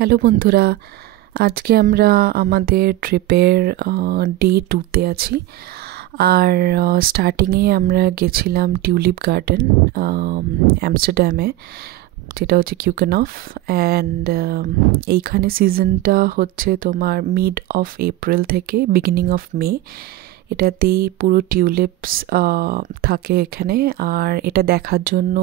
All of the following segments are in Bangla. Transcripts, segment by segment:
হ্যালো বন্ধুরা, আজকে আমরা আমাদের ট্রিপের ডে 2তে আছি। আর স্টার্টিংয়ে আমরা গেছিলাম টিউলিপ গার্ডেন অ্যামস্টারডামে, যেটা হচ্ছে কিউকেনফ। অ্যান্ড এইখানে সিজনটা হচ্ছে তোমার মিড অফ এপ্রিল থেকে বিগিনিং অফ মে। এটাতেই পুরো টিউলিপস থাকে এখানে। আর এটা দেখার জন্য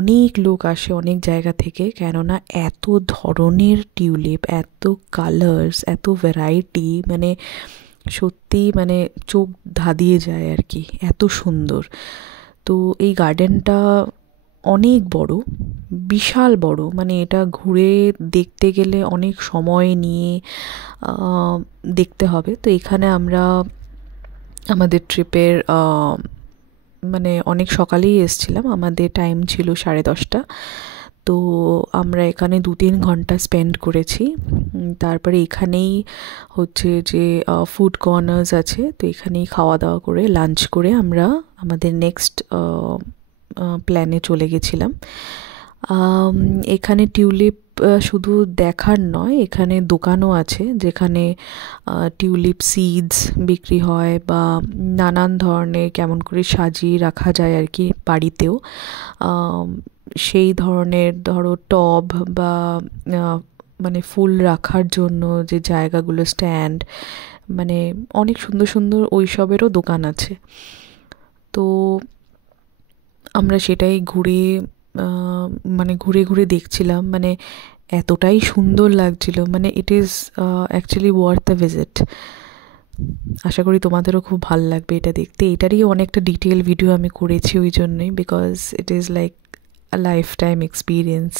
অনেক লোক আসে অনেক জায়গা থেকে, কেননা এত ধরনের টিউলিপ, এত কালার্স, এত ভ্যারাইটি, মানে সত্যি মানে চোখ ধাঁধিয়ে যায় আর কি, এত সুন্দর। তো এই গার্ডেনটা অনেক বড়, বিশাল বড়, মানে এটা ঘুরে দেখতে গেলে অনেক সময় নিয়ে দেখতে হবে। তো এখানে আমরা আমাদের ট্রিপের মানে অনেক সকালেই এসেছিলাম, আমাদের টাইম ছিল 10:30। তো আমরা এখানে 2-3 ঘন্টা স্পেন্ড করেছি। তারপরে এখানেই হচ্ছে যে ফুড কর্নার্স আছে, তো এখানেই খাওয়া দাওয়া করে লাঞ্চ করে আমরা আমাদের নেক্সট প্ল্যানে চলে গেছিলাম। এখানে টিউলিপ শুধু দেখার নয়, এখানে দোকানও আছে যেখানে টিউলিপ সিডস বিক্রি হয়, বা নানান ধরনের কেমন করে সাজিয়ে রাখা যায় আর কি বাড়িতেও, সেই ধরনের ধরো টব বা মানে ফুল রাখার জন্য যে জায়গাগুলো, স্ট্যান্ড, মানে অনেক সুন্দর সুন্দর ওইসবেরও দোকান আছে। তো আমরা সেটাই মানে ঘুরে ঘুরে দেখছিলাম, মানে এতটাই সুন্দর লাগছিল, মানে it is actually worth the visit. আশা করি তোমাদেরও খুব ভালো লাগবে এটা দেখতে। এটারই অনেকটা ডিটেল ভিডিও আমি করেছি ওই জন্যই, because it is like a life time experience.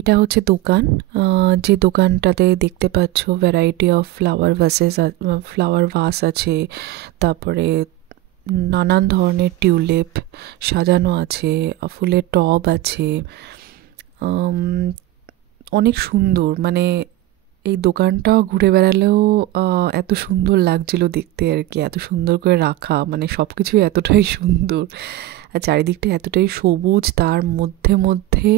এটা হচ্ছে দোকান, যে দোকানটাতে দেখতে পাচ্ছ ভ্যারাইটি অফ ফ্লাওয়ার ভাস আছে, তারপরে নানান ধরনের টিউলিপ সাজানো আছে, ফুলের টব আছে, অনেক সুন্দর। মানে এই দোকানটাও ঘুরে বেড়ালেও এত সুন্দর লাগছিল দেখতে আর কি, এত সুন্দর করে রাখা, মানে সব কিছুই এতটাই সুন্দর, আর চারিদিকটা এতটাই সবুজ, তার মধ্যে মধ্যে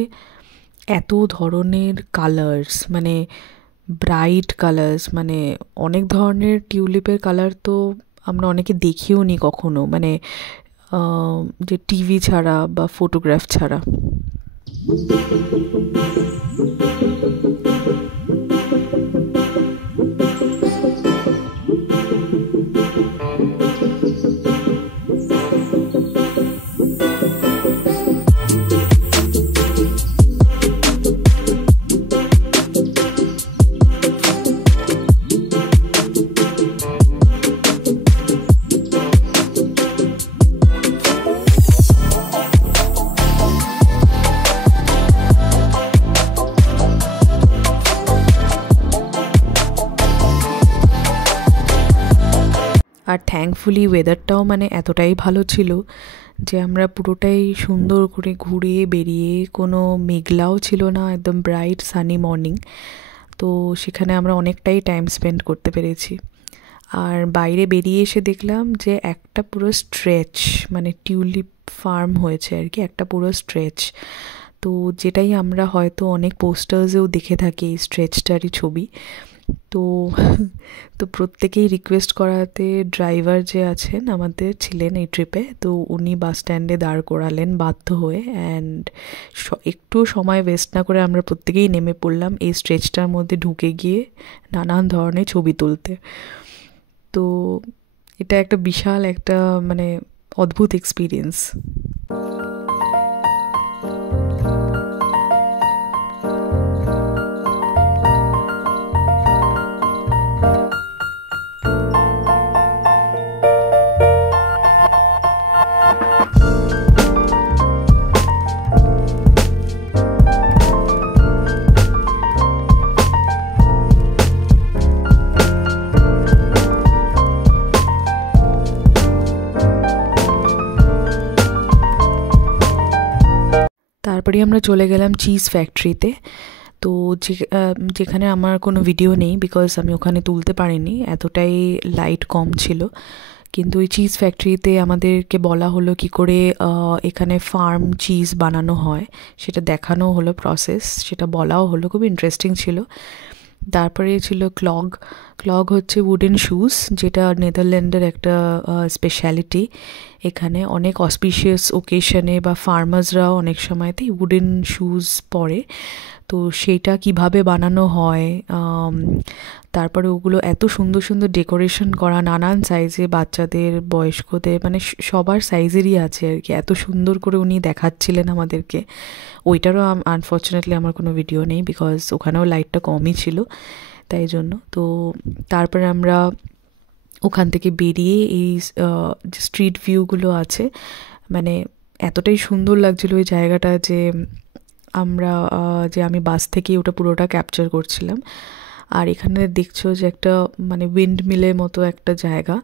এত ধরনের কালার্স, মানে ব্রাইট কালার্স, মানে অনেক ধরনের টিউলিপের কালার তো আমরা অনেকে দেখিও নি কখনো, মানে যে টিভি ছাড়া বা ফটোগ্রাফ ছাড়া। আর থ্যাঙ্কফুলি ওয়েদারটাও মানে এতটাই ভালো ছিল যে আমরা পুরোটাই সুন্দর করে ঘুরে বেরিয়ে, কোনো মেঘলাও ছিল না, একদম ব্রাইট সানি মর্নিং। তো সেখানে আমরা অনেকটাই টাইম স্পেন্ড করতে পেরেছি। আর বাইরে বেরিয়ে এসে দেখলাম যে একটা পুরো স্ট্রেচ, মানে টিউলিপ ফার্ম হয়েছে আর কি, একটা পুরো স্ট্রেচ। তো যেটাই আমরা হয়তো অনেক পোস্টার্সেও দেখে থাকি এই স্ট্রেচটারই ছবি। তো তো প্রত্যেকেই রিকোয়েস্ট করাতে ড্রাইভার যে আছেন আমাদের ছিলেন এই ট্রিপে, তো উনি বাস স্ট্যান্ডে দাঁড় করালেন বাধ্য হয়ে। অ্যান্ড একটু সময় ওয়েস্ট না করে আমরা প্রত্যেকেই নেমে পড়লাম এই স্ট্রেচটার মধ্যে ঢুকে গিয়ে নানান ধরনের ছবি তুলতে। তো এটা একটা বিশাল একটা মানে অদ্ভুত এক্সপিরিয়েন্স। তারপরে আমরা চলে গেলাম চিজ ফ্যাক্টরিতে। তো যেখানে আমার কোনো ভিডিও নেই, বিকজ আমি ওখানে তুলতে পারিনি, এতটাই লাইট কম ছিল। কিন্তু ওই চিজ ফ্যাক্টরিতে আমাদেরকে বলা হলো কি করে এখানে ফার্ম চিজ বানানো হয়, সেটা দেখানো হলো প্রসেস, সেটা বলাও হলো, খুব ইন্টারেস্টিং ছিল। তারপরে ছিল ক্লগ। ক্লগ হচ্ছে উডেন শুজ, যেটা নেদারল্যান্ডের একটা স্পেশালিটি। এখানে অনেক অসপিশিয়াস ওকেশনে বা ফার্মার্সরাও অনেক সময়তেই উডেন শুজ পরে। তো সেটা কিভাবে বানানো হয়, তারপরে ওগুলো এত সুন্দর সুন্দর ডেকোরেশন করা, নানান সাইজে, বাচ্চাদের, বয়স্কদের, মানে সবার সাইজেরই আছে আর কি। এত সুন্দর করে উনি দেখাচ্ছিলেন আমাদেরকে। ওইটারও আনফর্চুনেটলি আমার কোনো ভিডিও নেই, বিকজ ওখানেও লাইটটা কমই ছিল, তাই জন্য। তো তারপরে আমরা ওখান থেকে বেরিয়ে এই যে স্ট্রিট ভিউগুলো আছে, মানে এতটাই সুন্দর লাগছিলো ওই জায়গাটা যে আমি বাস থেকেই ওটা পুরোটা ক্যাপচার করছিলাম। আর এখানে দেখছো যে একটা মানে উইন্ড মিলের মতো একটা জায়গা,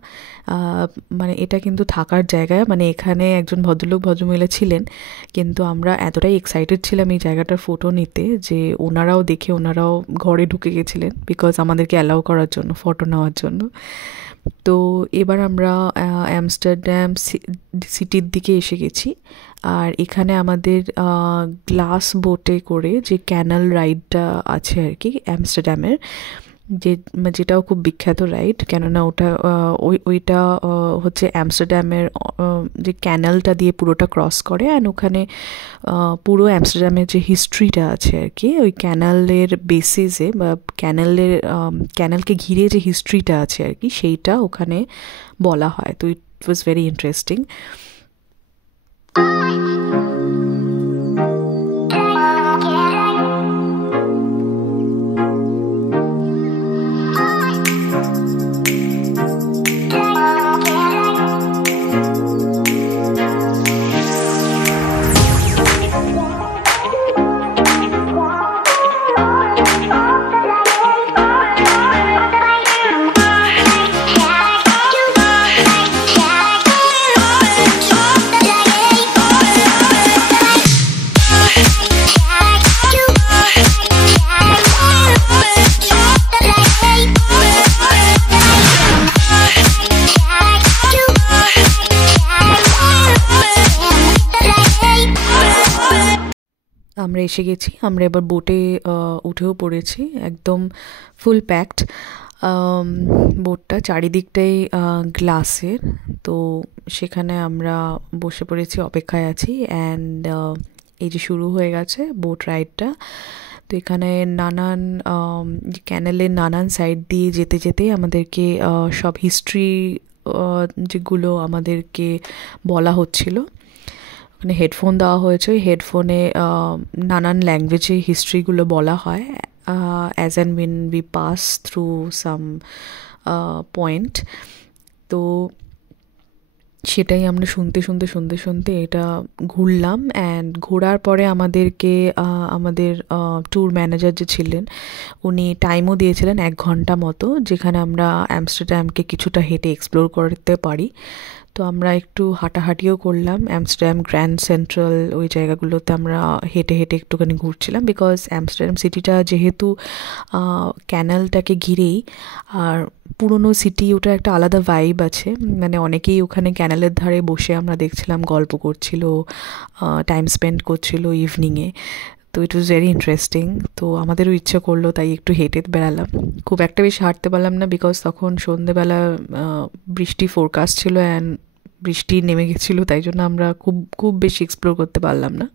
মানে এটা কিন্তু থাকার জায়গা, মানে এখানে একজন ভদ্রলোক ভদ্রমহিলা ছিলেন, কিন্তু আমরা এতটাই এক্সাইটেড ছিলাম এই জায়গাটার ফটো নিতে যে ওনারাও দেখে ওনারাও ঘরে ঢুকে গেছিলেন, বিকজ আমাদেরকে অ্যালাউ করার জন্য, ফটো নেওয়ার জন্য। তো এবার আমরা আমস্টারডাম সিটির দিকে এসে গেছি। আর এখানে আমাদের গ্লাস বোটে করে যে ক্যানাল রাইডটা আছে আর কি আমস্টারডামের, যেটাও খুব বিখ্যাত রাইড, কেননা ওইটা হচ্ছে আমস্টারডামের যে ক্যানালটা দিয়ে পুরোটা ক্রস করে। অ্যান্ড ওখানে পুরো আমস্টারডামের যে হিস্ট্রিটা আছে আর কি, ওই ক্যানালের বেসিসে বা ক্যানালকে ঘিরে যে হিস্ট্রিটা আছে আর কি, সেইটা ওখানে বলা হয়। তো ইট ওয়াজ ভেরি ইন্টারেস্টিং। আমরা এসে গেছি, আমরা এবার বোটে উঠেও পড়েছি, একদম ফুল প্যাকড বোটটা, চারিদিকটাই গ্লাসের। তো সেখানে আমরা বসে পড়েছি, অপেক্ষায় আছি। অ্যান্ড এই যে শুরু হয়ে গেছে বোট রাইডটা। তো এখানে নানান ক্যানেলের নানান সাইড দিয়ে যেতে যেতে আমাদেরকে সব হিস্ট্রি যেগুলো আমাদেরকে বলা হচ্ছিল, মানে হেডফোন দেওয়া হয়েছে, ওই হেডফোনে নানান ল্যাঙ্গুয়েজে হিস্ট্রিগুলো বলা হয় as and win we pass through some point. তো সেটাই আমরা শুনতে শুনতে শুনতে শুনতে এটা ঘুরলাম। অ্যান্ড ঘোরার পরে আমাদেরকে আমাদের ট্যুর ম্যানেজার যে ছিলেন উনি টাইমও দিয়েছিলেন 1 ঘন্টা মতো, যেখানে আমরা অ্যামস্টারডামকে কিছুটা হেঁটে এক্সপ্লোর করতে পারি। তো আমরা একটু হাঁটাহাঁটিও করলাম অ্যামস্টারডাম, গ্র্যান্ড সেন্ট্রাল, ওই জায়গাগুলোতে আমরা হেঁটে হেঁটে একটুখানি ঘুরছিলাম। বিকজ অ্যামস্টারডাম সিটিটা যেহেতু ক্যানালটাকে ঘিরেই, আর পুরনো সিটি, ওটা একটা আলাদা ভাইব আছে। মানে অনেকেই ওখানে ক্যানালের ধারে বসে আমরা দেখছিলাম গল্প করছিল, টাইম স্পেন্ড করছিল ইভিনিংয়ে। তো ইট ওয়াজ ভেরি ইন্টারেস্টিং। তো আমাদেরও ইচ্ছে করলো, তাই একটু হেঁটে বেড়ালাম। খুব একটা বেশি হাঁটতে পারলাম না, বিকজ তখন সন্ধেবেলা বৃষ্টি ফোরকাস্ট ছিল অ্যান্ড বৃষ্টি নেমে গেছিলো, তাই জন্য আমরা খুব খুব বেশি এক্সপ্লোর করতে পারলাম না।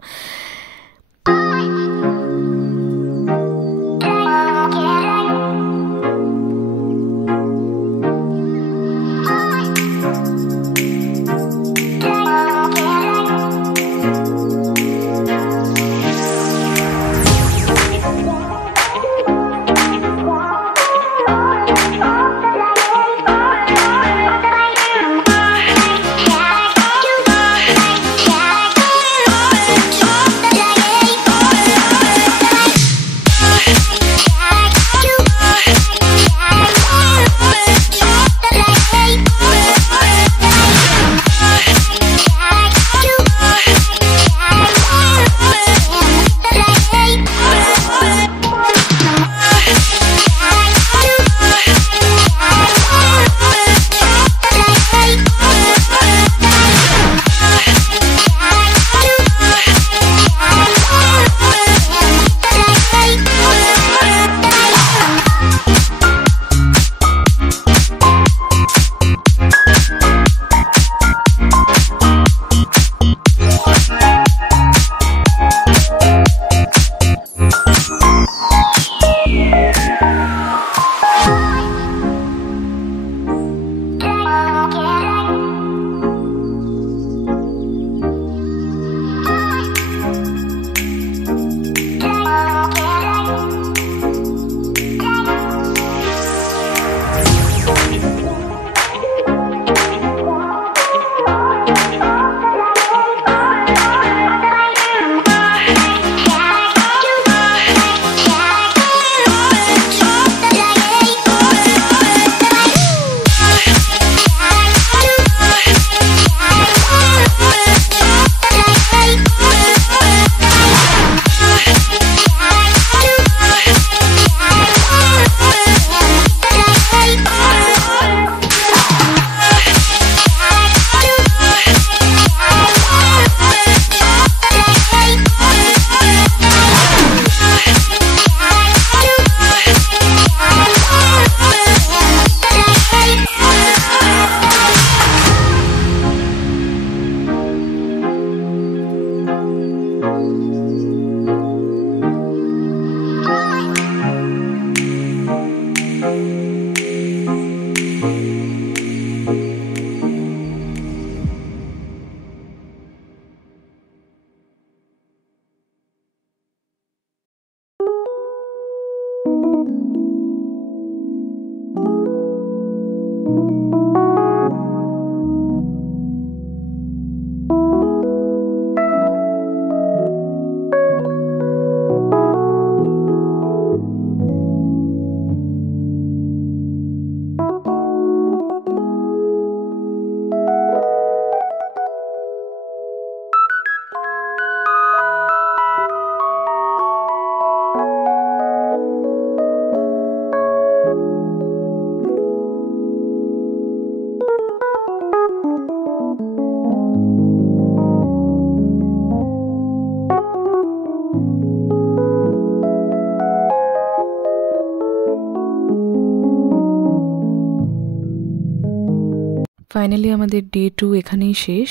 ফাইনালি আমাদের ডে 2 এখানেই শেষ।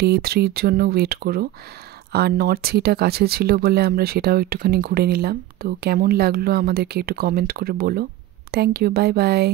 ডে 3-র জন্য ওয়েট করো। আর নর্থ সিটা কাছে ছিল বলে আমরা সেটাও একটুখানি ঘুরে নিলাম। তো কেমন লাগলো আমাদেরকে একটু কমেন্ট করে বলো। Thank you, bye by.